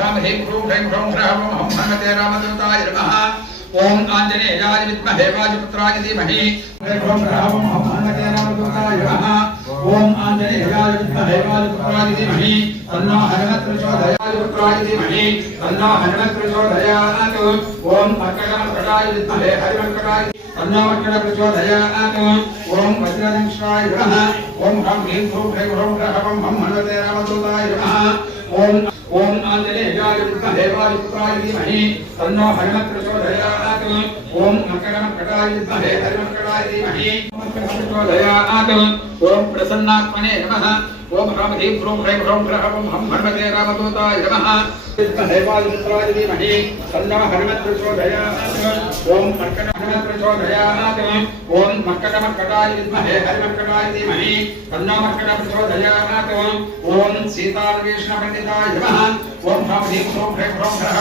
ह्रां ह्रीं ह्रूं ह्रैं ह्रौं ह्रः ॐ हनुमते रामदूताय नमः ओम आंजनेयाय विद्महे वायुपुत्राय धीमहि ह्रौं ह्रः ॐ हनुमते रामदूताय नमः ओम आंजनेयाय विद्महे वायुपुत्राय धीमहि तन्नो हनुमत् प्रचोदयात् पुत्राय धीमहि तन्नो हनुमत् प्रचोदयात् ओम मकरमकटाय विद्महे हरिमकटाय तन्नो मकर प्रचोदयात् ओम वज्रदंशाय नमः ओम ह्रां ह्रीं ह्रूं ह्रैं ह्रौं ह्रः ॐ हनुमते रामदूताय नमः ओम आंजनेयाय विद्महे वायुपुत्राय धीमहि तन्नो हनुमत् प्रचोदयात् ओम मकरमकटाय विद्महे हरिमकटाय धीमहि प्रचोदयात् ओम प्रसन्नात्मने नमः ओम ह्रां ह्रीं ह्रूं ह्रैं ह्रौं ह्रः ॐ हनुमते रामदूताय नमः विद्महे वायुपुत्राय धीमहि तन्नो हनुमत् प्रचोदयात् ओम मकरमकटाय प्रचोदयात् ओम मकरमकटाय विद्महे हरिमकटाय धीमहि तन्नो मकर प्रचोदयात् ओम सीतान्वेषण पंडिताय नमः ओम ह्रां ह्रीं ह्रूं ह्रैं ह्रौं ह्रः